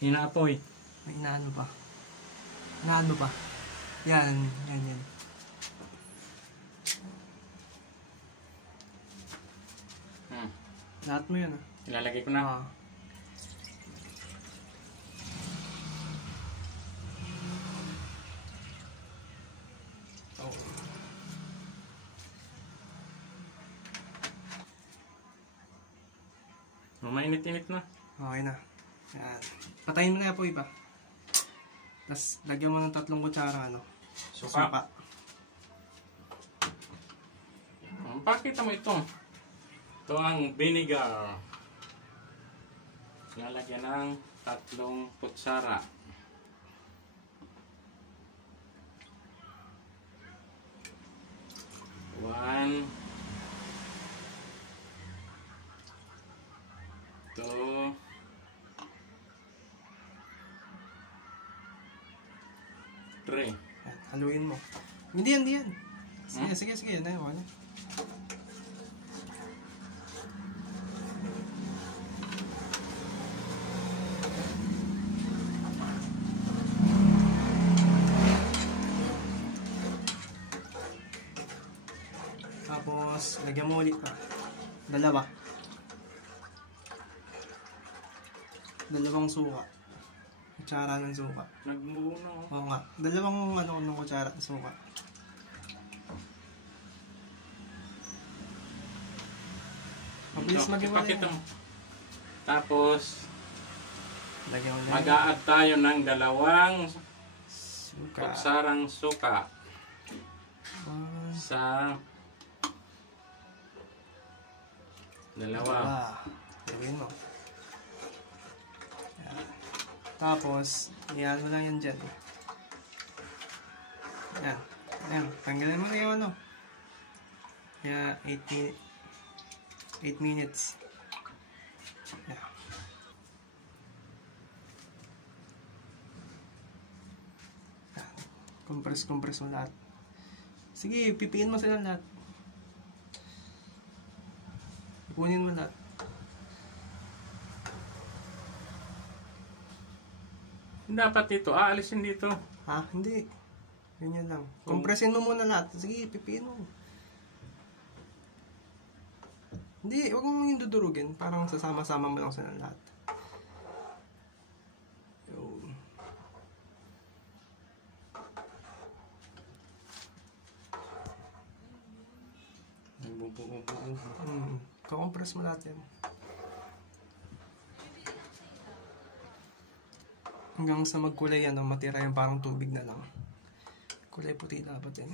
Inaapoy. May inaano pa. Inaano pa. Yan. Lahat mo yan, ah. Ilalagay ko na. Mainit-init na. Okay na. Yan. Patayin mo na yung apoy pa. Tapos, lagyan mo ng 3 kutsara, suka. Pakita mo ito. Ito ang vinegar. Lalagyan ng 3 kutsara. One. 2. Yan, haluin mo. Hindi yan. Sige. Yan na yun. Tapos, lagyan mo ulit pa. Dalawang suka. Kutsara ng suka. Nagmuo na. Oo nga. Dalawang ng kutsara ng suka. Mabilis mag-iwala yan. Tapos, mag-a-add tayo ng 2 kutsarang suka. Sa 2. Gawin mo. Tapos, iyan mo lang yan dyan. Yan. Tanggalin mo na yung Kaya, 8 minutes. Yan. Compress mo lahat. Sige, pipiin mo sila lahat. Ipunin mo lahat. Dapat ito, aalisin dito. Hindi. Ganyan lang. Compressin mo muna lahat. Sige, pipiin mo. Hindi, huwag mo yung dudurugin. Parang sasama-sama mo lang sila lahat. Yun. Kakompress mo lahat yan. Hanggang sa magkulay matira yung parang tubig na lang. Kulay puti dapat yan.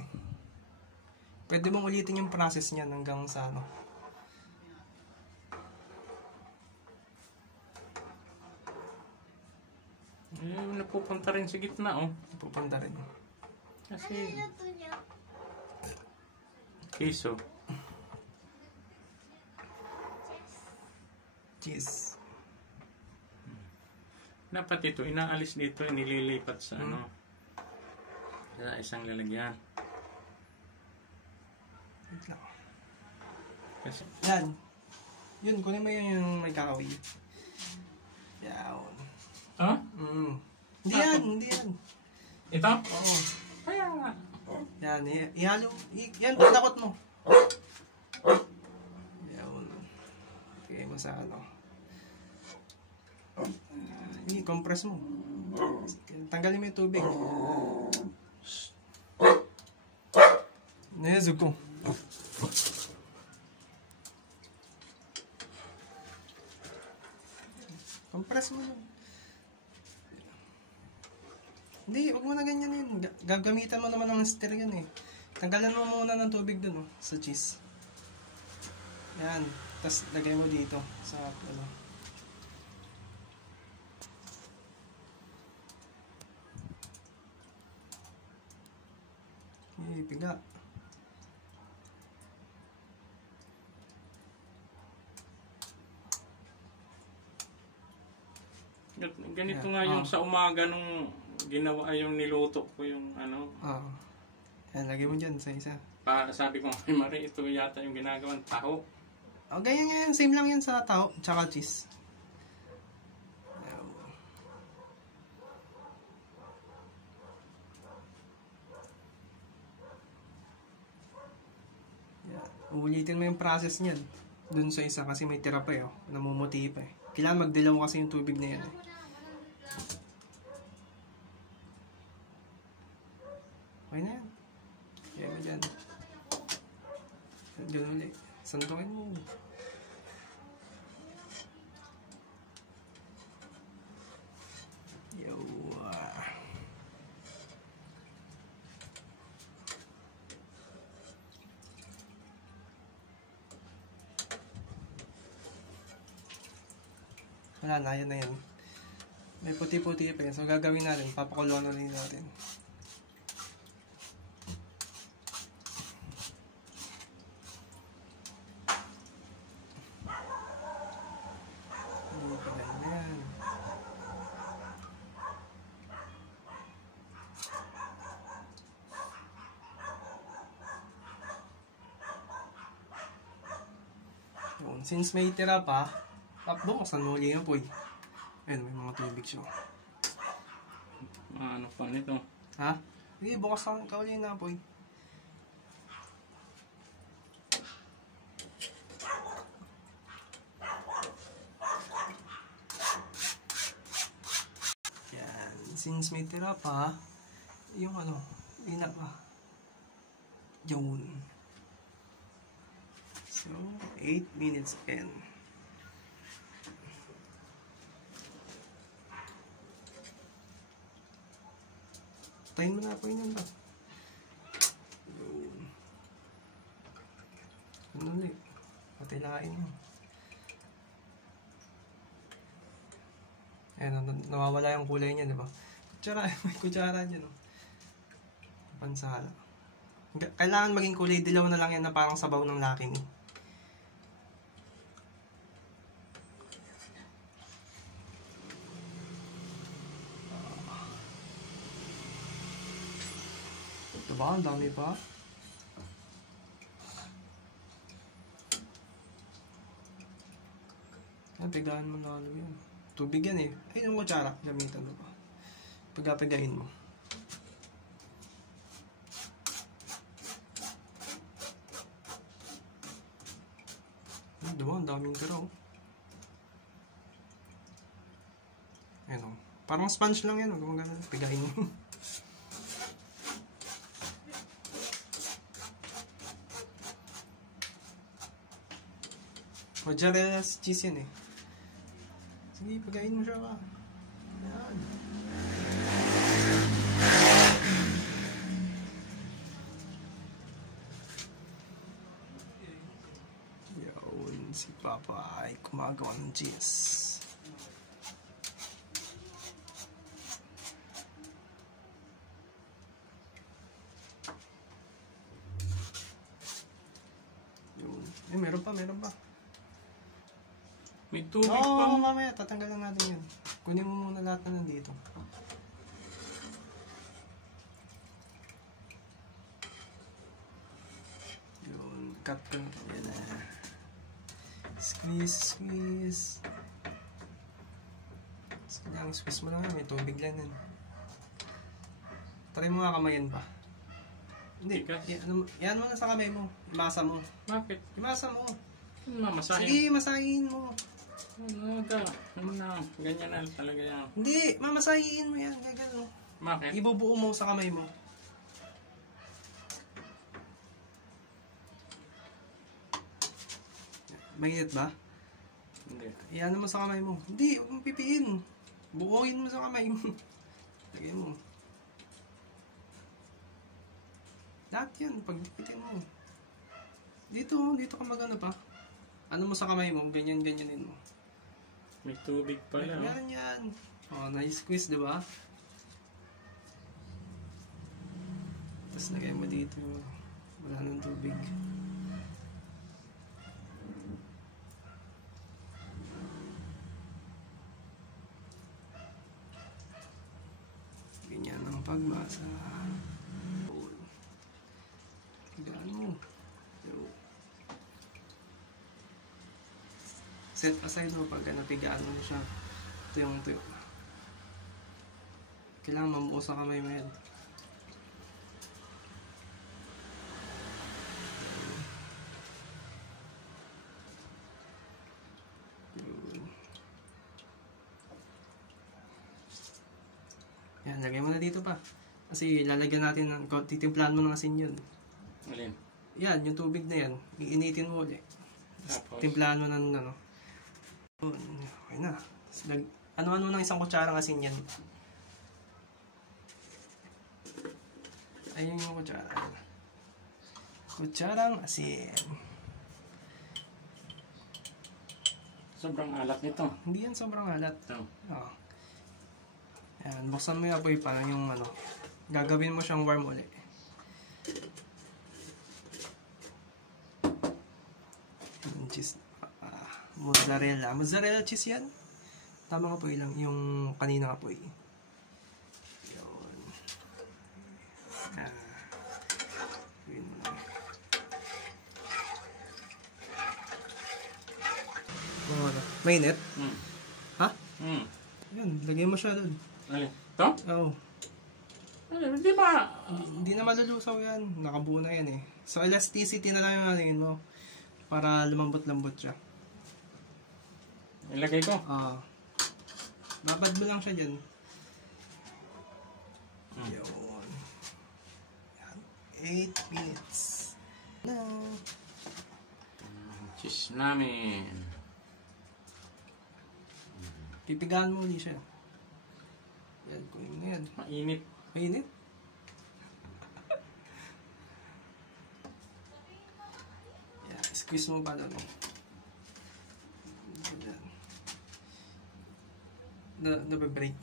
Pwede mong ulitin yung process niyan hanggang sa Napupunta rin sa gitna, Napupunta rin. Kasi keso. Cheese. Dapat ito, inaalis dito, nililipat sa sa isang lalagyan. Wait lang. Kasi, yan. Yun, kunin mo yung may kakawin. Yan. Hindi yan. Ito? Oo. Kaya nga. Yan, ihalo. Yan, pagdakot mo. Yan. Okay mo sa i-compress mo. Tanggalin mo yung tubig. Nayazog ko. Compress mo. Hindi, huwag mo na ganyan yun. Gagamitan mo naman ng stir yun eh. Tanggalan mo muna ng tubig dun sa cheese. Yan. Tapos lagay mo dito sa piga. Ganito nga yung sa umaga nung ginawa yung niluto ko yung Yan, lagay mo dyan sa isa. Sabi ko kay Marie, ito yata yung ginagawang taho. Ganyan yan. Same lang yan sa taho, tsaka cheese. Uulitin mo yung process niyan. Dun sa isa kasi may tira pa eh. Oh. Namumuti pa eh. Kailangan magdilaw kasi yung tubig na yan eh. Okay na yan. Kaya mo dyan. Diyan ulit. Sandukin mo. Yawa. Wala na, yan na yan. May puti-puti pa yan. So gagawin natin, papakuluan na rin natin. Hindi pa ganyan. Yun. Since may tira pa, buksan mo ulit yung apoy. Ayun, may mga tubig siya. Ano pa nito? Ha? Sige, bukas ka ulit yung apoy. Yan. Since may tira pa, yung ano, ina pa. Yun. So, 8 minutes in. Tayin mo na po yun ba? Yun. Ano ulit? Patilain mo. Ayan, nawawala yung kulay niya, di ba? Kutsara, may kutsara dyan, oh. Pansala. Kailangan maging kulay dilaw na lang yan na parang sabaw ng laking. Ito ba? Ang dami pa. Pigahan mo na ano yan. Tubig yan eh. Ay, yung kutsara. Gamitan mo pa. Pagkapigahin mo. Diba? Ang daming tira oh. Ayan oh. Parang sponge lang yan oh. Gumagana. Pigahin mo. Mozzarella cheese yan eh. Sige, pagayin mo siya ka. Ayan. Yun, si Papa ay kumagawa ng cheese. Yun. Eh, meron pa. May tubig Oo, pa. mamaya. Tatanggal lang natin yun. Kunin mo muna lahat na nandito. Yun. Cut ko na. Yan na. Squeeze. Kailangan squeeze mo lang. May tubig lang nun. Try mo nga kamayan pa. Hindi. Yan mo na sa kamay mo. Imasa mo. Bakit? Imasa mo. Mamasahin. Sige, masahin mo. Ano na, ganyan na talaga yan. Hindi, mamasahin mo yan. Gagano. Bakit? Ibubuo mo sa kamay mo. Mainit ba? Hindi. Iyan mo sa kamay mo. Hindi, huwag mong pipiin. Buuin mo sa kamay mo. Lagyan mo. Lahat yan, pagdipitin mo. Dito ka magano pa. Ano mo sa kamay mo, ganyan-ganyanin mo. May tubig pala. Meron yan. Oh, na-squeeze, di ba? Tapos lagay mo dito. Wala nang tubig. Ganyan ang pagmasa. Higaan mo. Set aside mo pag napigaan mo na siya. Ito yung tuyo. Kailangan mamuo sa kamay mo yan. Yan, lagay mo na dito pa. Kasi lalagyan natin, titimplahan mo ng asin yun. Alin? Yan, yung tubig na yan. Iinitin mo ulit. Tapos? Timplahan mo ng ano. Okay na. Ano-ano ng isang kutsarang asin yan. Ayun yung kutsara. Kutsarang asin. Sobrang alat nito. Hindi yan sobrang alat. Ito. Oo. Yan, buksan mo yung apoy para yung ano. Gagawin mo siyang warm ulit. Yung cheese. Mozzarella. Mozzarella cheese yan. Tamang apoy lang. Yung kaninang apoy. Yun. Yun mo lang. Mainit? Ha? Yun, lagay mo siya doon. Alin? Ito? Oo. Alin, hindi ba? Hindi na malulusaw yan. Nakabuo na yan eh. So, elasticity na lang yung alingin mo. Para lumambot-lambot siya. Ilagay ko. Babad mo lang siya dyan. Yun. 8 minutes. Na. Cheese namin. Pipigaan mo ulit siya. Yan, kunin mo yan. Mainit. Mainit? Yan, squeeze mo pa doon. Nabe-break.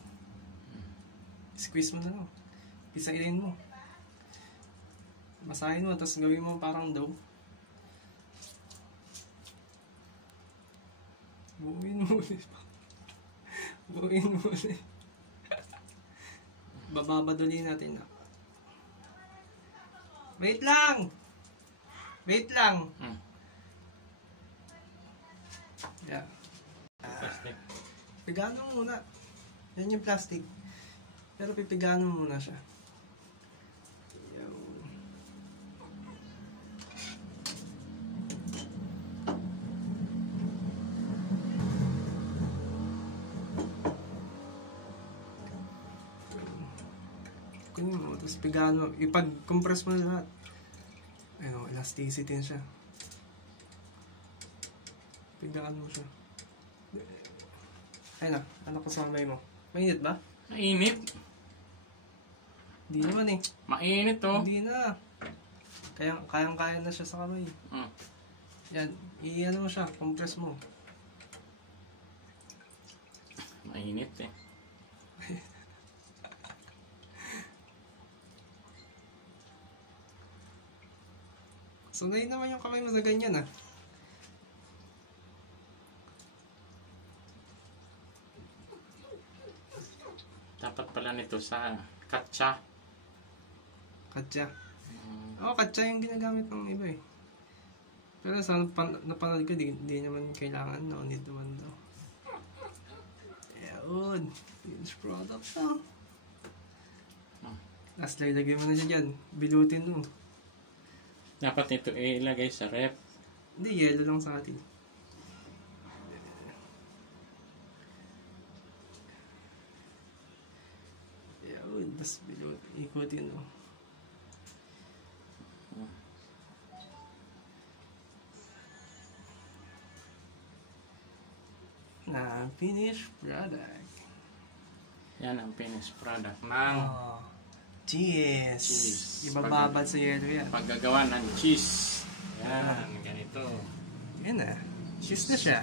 Squeeze mo na lang. Pisain mo. Masahin mo, tapos gawin mo parang dough. Buuin mo ulit. Buuin mo ulit. Bababadulin natin na. Wait lang! Wait lang! Yeah. Plastic. Pipigaan mo muna. Yan yung plastic. Pero pipigaan mo muna siya. Kunin mo, tapos pigaan mo. Ipag-compress mo lahat. Ayun, elasticity na siya. Pigaan mo siya. Ayun na, anak ko sa kamay mo. Mainit ba? Mainit. Hindi naman eh. Mainit to. Hindi na. Kayang-kaya na siya sa kamay. Yan, i-ano mo siya, compress mo. Mainit eh. Sunay naman yung kamay mo sa ganyan ah. Dapat pala nito sa katsa. Katsa. Oo, katsa yung ginagamit ng iba eh. Pero sa napanood ko, di naman kailangan. No need naman daw. Yun. Finished product na. Last lagay mo na siya dyan. Bilutin mo. Dapat ito ilagay sa ref. Hindi, yellow lang sa atin. Yun, tapos ikutin mo. Na finished product. Yan ang finished product ng Cheese. Ibababad sa yellow yan. paggagawa ng cheese. Yan, ganito. Yan na. Cheese na siya.